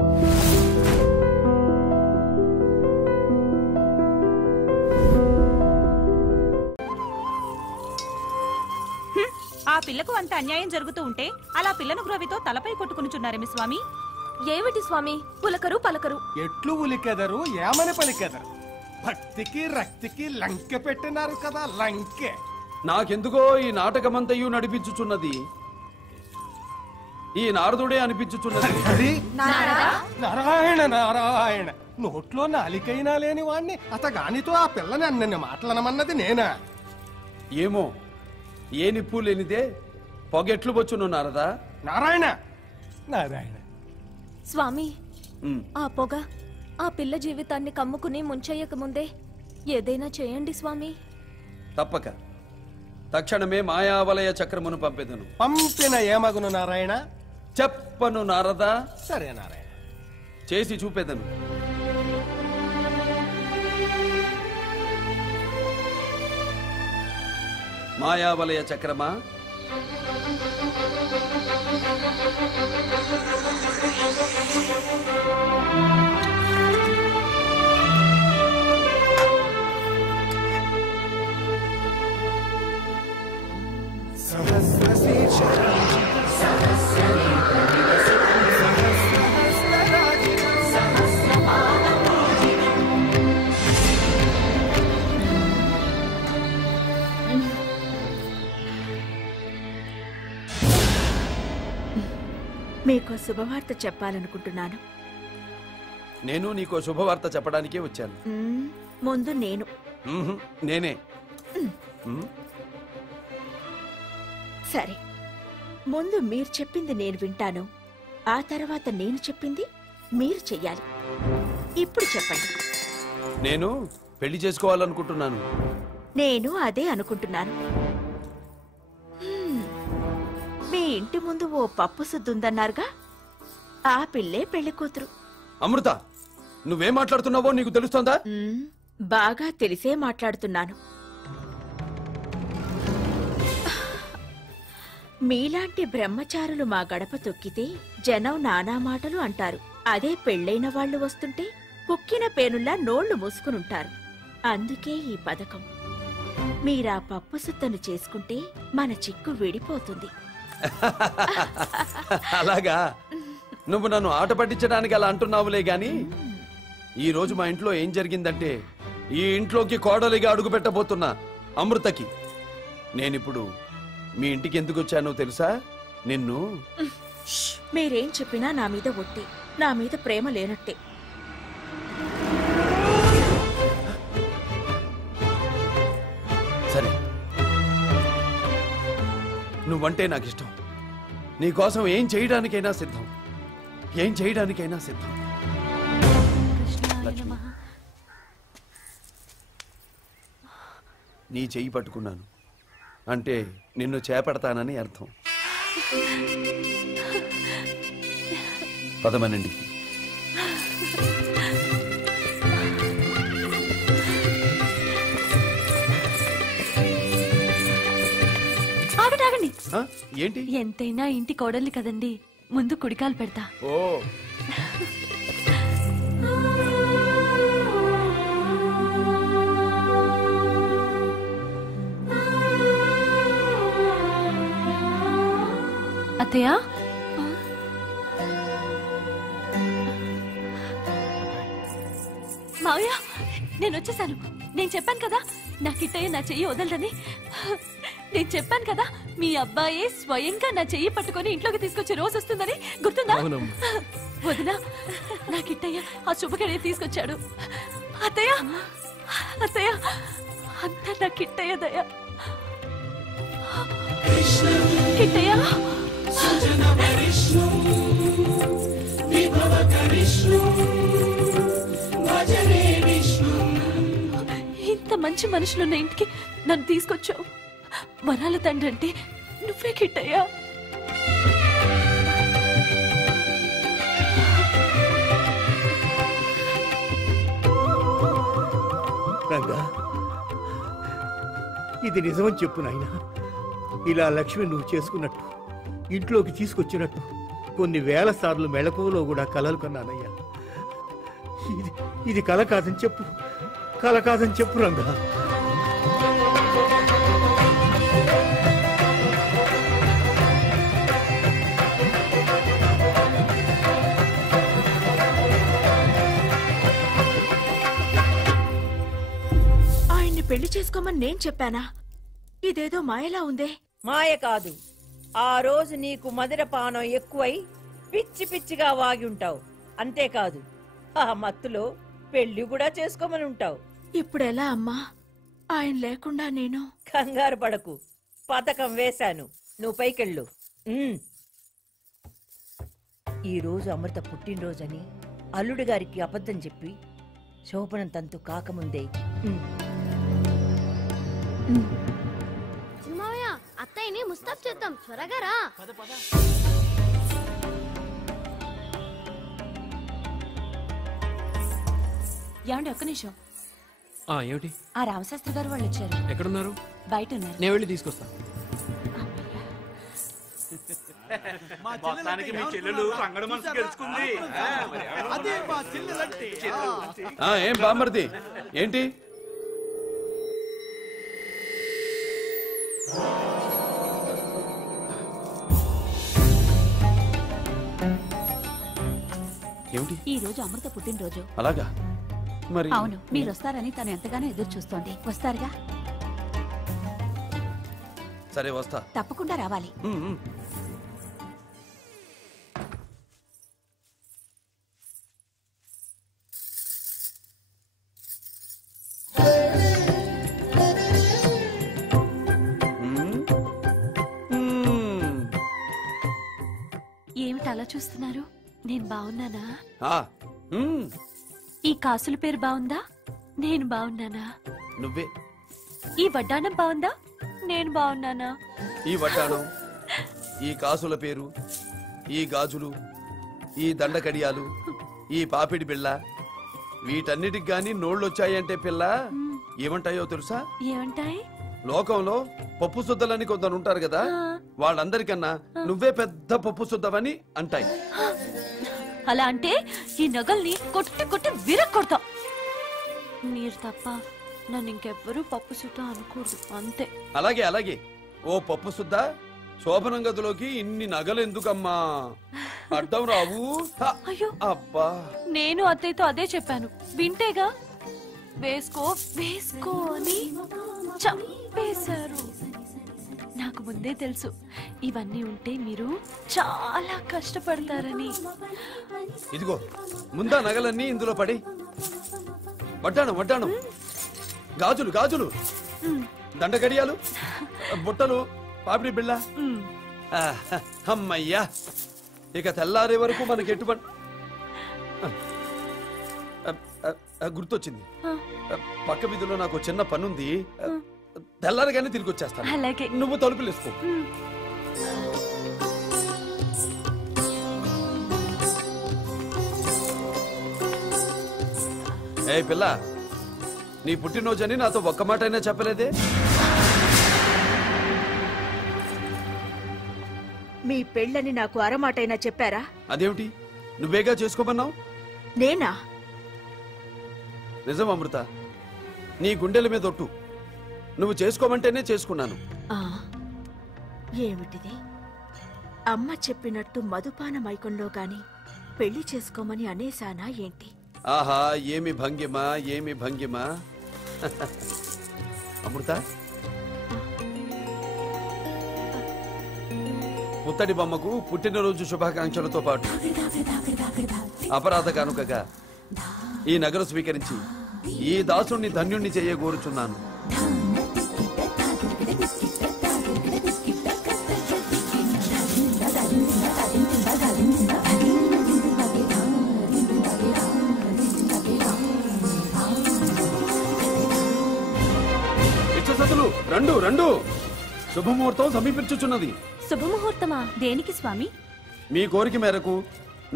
ఆ పిల్లకు అంత అన్యాయం జరుగుతూ ఉంటే అలా పిల్లను గ్రోవితో తలపై కొట్టుకునిచున్నారేమి స్వామి? ఏమిటి స్వామి పులకరు పలకరు? ఎట్లు ఉలికెదరు ఏమని పలికెదరు? భక్తికి రక్తికి లంకె పెట్టినారు కదా, లంకె. నాకెందుకో ఈ నాటకమంతయు నడిపించుచున్నది ఈ నారదుడే అనిపించుచున్నది. నారాయణ నారాయణ, నోట్లో నాలికైనా లేని వాణ్ణి అతగానితో ఆ పిల్లని అన్నన్ని మాటలనమన్నది నేనా? ఏమో, ఏ నిప్పు లేనిదే పొగెట్లు వచ్చును నారదా. నారాయణ నారాయణ. స్వామి, ఆ పొగ ఆ పిల్ల జీవితాన్ని కమ్ముకుని ముంచెయ్యక ముందే ఏదైనా చేయండి స్వామి. తప్పక తక్షణమే మాయావలయ చక్రమును పంపెదను. పంపిన ఏమగును నారాయణ? చెప్పను నారదా. సరే నారాయణ, చేసి చూపెదను. మాయావలయ చక్రమా, మీకు శుభవార్త చెప్పాలనుకుంటున్నాను. నేను నీకో శుభవార్త చెప్పడానికే వచ్చాను. ముందు నేను. నేనే. సరే, ముందు మీరు చెప్పింది నేను వింటాను, ఆ తర్వాత నేను చెప్పింది మీరు చెయ్యాలి. ఇప్పుడు చెప్పండి. నేను పెళ్లి చేసుకోవాలనుకుంటున్నాను. నేను అదే అనుకుంటున్నాను. మీ ఇంటి ముందు ఓ పప్పు సుద్దుందన్నారుగా, ఆ పిల్లే పెళ్లి కూతురు. అమృత, నువ్వేం మాట్లాడుతున్నావో నీకు తెలుస్తోందా? బాగా తెలిసే మాట్లాడుతున్నాను. మీలాంటి బ్రహ్మచారులు మా గడప తొక్కితే జనం నానా మాటలు అంటారు. అదే పెళ్లైన వాళ్లు వస్తుంటే కుక్కిన పేనుల్లా నోళ్లు మూసుకునుంటారు. అందుకే ఈ పథకం. మీరా పప్పు సుత్తను చేసుకుంటే మన చిక్కు విడిపోతుంది. అలాగా? నువ్వు నన్ను ఆట పట్టించడానికి అలా అంటున్నావులే గాని, ఈ రోజు మా ఇంట్లో ఏం జరిగిందంటే, ఈ ఇంట్లోకి కోడలిగా అడుగు పెట్టబోతున్నా అమృతకి నేనిప్పుడు మీ ఇంటికి ఎందుకు వచ్చానో తెలుసా? నిన్ను. మీరేం చెప్పినా నా మీద ఒట్టి, నా మీద ప్రేమ లేనట్టే. సరే, నువ్వంటే నాకు ఇష్టం. నీకోసం ఏం చేయడానికైనా సిద్ధం, ఏం చేయడానికైనా సిద్ధం. లక్ష్మి, నీ చెయ్యి పట్టుకున్నాను అంటే నిన్ను చేపడతానని అర్థం. పదమనండి. ఆగండి. ఏంటి? ఎంతైనా ఇంటి కోడల్ని కదండి, ముందు కుడికాలు పెడతా. ఓ, అత్తయ్య, మావయ్య, నేను వచ్చేసాను. నేను చెప్పాను కదా నా కిట్టయ్య నా చెయ్యి వదలదని. నేను చెప్పాను కదా మీ అబ్బాయి స్వయంగా నా చెయ్యి పట్టుకొని ఇంట్లోకి తీసుకొచ్చే రోజు వస్తుందని. గుర్తుందా? వదినా, నా కిట్టయ్య ఆ శుభకడియ తీసుకొచ్చాడు. అత్తయ్య, అత్తయ్య, అంతా నా కిట్టయ్య దయ. కిట్టయ్య, ఇంత మంచి మనుషులున్న ఇంటికి నన్ను తీసుకొచ్చావు. వరాల తండ్రి అంటే నువ్వే కిట్టయ్యా. రంగా, ఇది నిజమని చెప్పు నాయనా. ఇలా లక్ష్మి నువ్వు చేసుకున్నట్టు, ఇంట్లోకి తీసుకొచ్చినట్టు కొన్ని వేల సార్లు మెళకువలో కూడా కలలు కన్నానయ్యా. ఇది కల కాదని చెప్పు, కల కాదని చెప్పు రంగా. ఆయన్ని పెళ్లి చేసుకోమని నేను చెప్పానా? ఇదేదో మాయలా ఉందే. మాయ కాదు, ఆ రోజు నీకు మదిరపానం ఎక్కువై పిచ్చి పిచ్చిగా వాగి ఉంటావు. అంతేకాదు, ఆ మత్తులో పెళ్లి కూడా చేసుకోమని ఉంటావు. ఇప్పుడెలా అమ్మా? ఆయన లేకుండా నేను. కంగారు పడకు, పథకం వేశాను. నువ్వు పైకెళ్ళు. ఈ రోజు అమృత పుట్టినరోజని అల్లుడి గారికి అబద్ధం చెప్పి శోభనం తంతు కాకముందే చిన్నమావయ్య, అత్తయ్యని ముస్తాబ్ చేద్దాం, త్వరగా రా. ఏమండి, ఒక్క నిమిషం. ఏమిటి? ఆ రామశాస్త్రి గారు వాళ్ళు వచ్చారు. ఎక్కడున్నారు? బయట ఉన్నారు. నేను వెళ్ళి తీసుకొస్తా. ఏం బామ్మర్ది, ఏంటి? ఏమిటి? ఈ రోజు అమృత పుట్టినరోజు. అలాగా? మరి అవును, మీరు వస్తారని తను ఎంతగానో ఎదురు చూస్తోంది. వస్తారుగా? సరే, వస్తా. తప్పకుండా రావాలి. ఏమిటి అలా చూస్తున్నారు? నేను బాగున్నానా? ఈ కాసుల పేరు బాగుందా? నేను బాగున్నానా? నువ్వే. ఈ వడ్డానం బాగుందా? నేను బాగున్నానా? ఈ వడ్డానం, ఈ కాసుల పేరు, ఈ గాజులు, ఈ దండకడియాలు, ఈ పాపిడి బిళ్ళ, వీటన్నిటికి గాని నోళ్ళొచ్చాయంటే పిల్ల ఏమంటాయో తెలుసా? ఏమంటాయి? లోకంలో పప్పు శుద్ధలని కొందరు ఉంటారు కదా, వాళ్ళందరికన్నా నువ్వే పెద్ద పప్పు శుద్ధవని అంటాయి. అలా అంటే ఈ నగల్ని కొట్టి కొట్టి విరక్కొడతా. మీరు తప్ప నన్ను ఇంకెవ్వరూ పప్పు సుట్ట అనకూడదు, అంతే. అలాగే అలాగే. ఓ పప్పు శుద్ధ, శోభనం గదిలోకి ఇన్ని నగలు ఎందుకమ్మా? అడ్డం రావు. అయ్యో, అబ్బా, నేను అత్తయ్యతో అదే చెప్పాను, వింటేగా. వేసుకో వేసుకో అని చంపేశారు. నాకు ముందే తెలుసు ఇవన్నీ ఉంటే మీరు చాలా కష్టపడతారని. ఇదిగో ముందా నగలన్నీ ఇందులో పడి. వడ్డాణం వడ్డాణం, గాజులు గాజులు, దండగడియాలు, బుట్టలు, పాపిడి బిళ్ళ. అమ్మయ్యా, ఇక తెల్లారే వరకు మనకి ఎటువంటి గుర్తొచ్చింది. పక్క వీధిలో నాకు చిన్న పనుంది, తెల్లారగానే తిరిగి వచ్చేస్తాను. అలాగే. నువ్వు తలుపులు వేసుకో. ఏ పిల్ల, నీ పుట్టినరోజని నాతో ఒక్క మాట అయినా చెప్పలేదే? మీ పెళ్ళని నాకు అరమాటైనా చెప్పారా? అదేమిటి, నువ్వేగా చేసుకోమన్నావు? నేనా? నిజం అమృత, నీ గుండెల మీద ఒట్టు. నువ్వు చేసుకోమంటేనే చేసుకున్నాను. ఏమిటిది? అమ్మ చెప్పినట్టు మధుపాన మైకంలో గాని పెళ్లి చేసుకోమని అనేసానా ఏంటి? ఆహా, ఏమి భంగిమ, ఏమి భంగిమ. అమృత, పుత్తడి బొమ్మకు పుట్టినరోజు శుభాకాంక్షలతో పాటు అపరాధ కానుకగా ఈ నగలు స్వీకరించి ఈ దాసుని ధన్యుణ్ణి చేయగోరుచున్నాను. రండు రండు, శుభముహూర్తం సమీపించుచున్నది. శుభముహూర్తమా? దేనికి స్వామి? మీ కోరిక మేరకు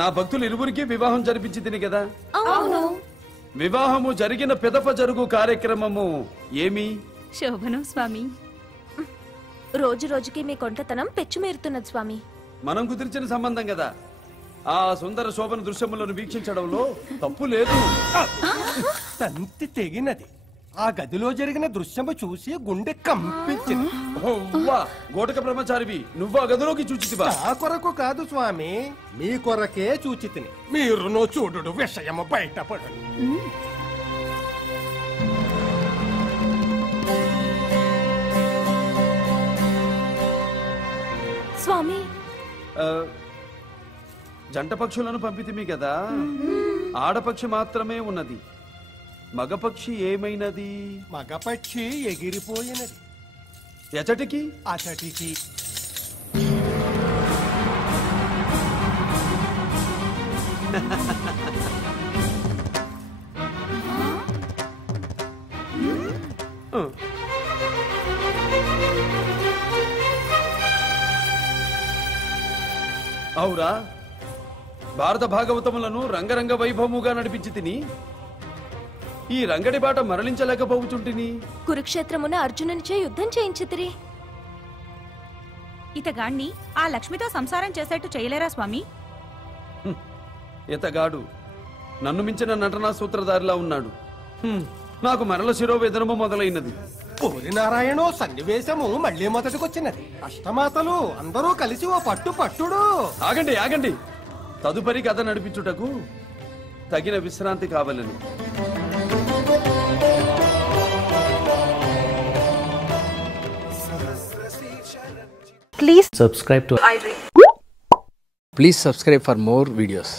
నా భక్తులు ఇరువురికి వివాహం జరిపించింది కదా. అవును. వివాహము జరిగిన పిదప జరుగు కార్యక్రమము ఏమి? శోభనం స్వామి. రోజు రోజుకి మీ కొంటతనం పెచ్చుమీరుతున్నది స్వామి. మనం కుదిర్చిన సంబంధం కదా, ఆ సుందర శోభన దృశ్యములను వీక్షించడంలో తప్పు లేదు. తంతి తెగినది. ఆ గదిలో జరిగిన దృశ్యము చూసి గుండె కంపించింది. గోటక బ్రహ్మచారివి, నువ్వు ఆ గదిలోకి చూచితివా? నా కొరకు కాదు స్వామి, మీ కొరకే చూచితిని. మీరును చూడు విషయము బయటపడు. స్వామి, జంట పక్షులను పంపితిమి కదా, ఆడపక్షి మాత్రమే ఉన్నది. మగపక్షి ఏమైనది? మగపక్షి ఎగిరిపోయినది. ఎచటికి? అచటికి. అవురా, భారత భాగవతములను రంగరంగ వైభవముగా నడిపించి తిని ఈ రంగడి బాట మరలించలేకపోతుంటిని. కురుక్షేత్రమున అర్జునునిచే యుద్ధం చేయించితిరి. ఇతగాణ్ణి ఆ లక్ష్మితో సంసారం చేసేట్టు చేయలేరా స్వామి? ఇతగాడు నన్ను మించిన నటనా సూత్రధారిలా ఉన్నాడు. నాకు మరల శిరోవేదనము మొదలైనది. పూరి నారాయణో సన్నివేశము మళ్ళీ మొదటికొచ్చినది. అష్టమాతలు అందరూ కలిసి ఓ పట్టుడు. ఆగండి ఆగండి, తదుపరి కథ నడిపించుటకు తగిన విశ్రాంతి కావాలని. Please subscribe for more videos.